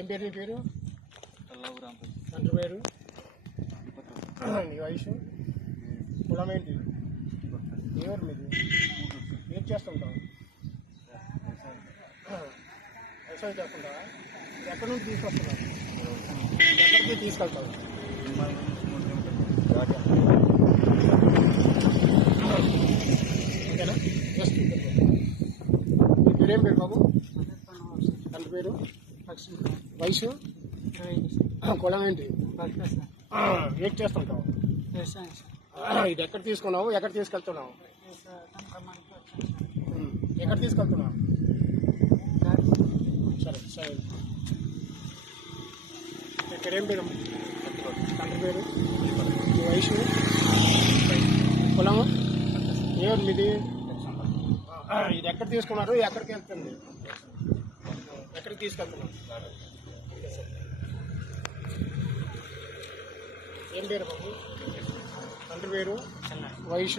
ఏం పేరు నీ పేరు? తండ్రి పేరు? నీ వయసు? కులం ఏంటి? ఎవరు మీది? ఏం చేస్తుంటావు? వ్యవసాయం చేస్తుంటావా? ఎక్కడి నుంచి తీసుకొస్తున్నావు? ఎక్కడికి తీసుకెళ్తావు? ఓకేనా? జస్ట్ నీ పేరేం పేరు బాబు? తండ్రి పేరు? వయసు? కులం ఏంటి? ఏం చేస్తుంటావు? ఇది ఎక్కడ తీసుకున్నావు? ఎక్కడ తీసుకెళ్తున్నావు? ఎక్కడ తీసుకెళ్తున్నావు? సరే సరే. ఇక్కడేం పేరు? తండ్రి పేరు? మీ వయసు? కులము? ఏమి మీది? ఇది ఎక్కడ తీసుకున్నారు? ఎక్కడికి వెళ్తుంది? ఎక్కడికి తీసుకెళ్తున్నావు? ఏం పేరు బాబు? తండ్రి పేరు? వయసు?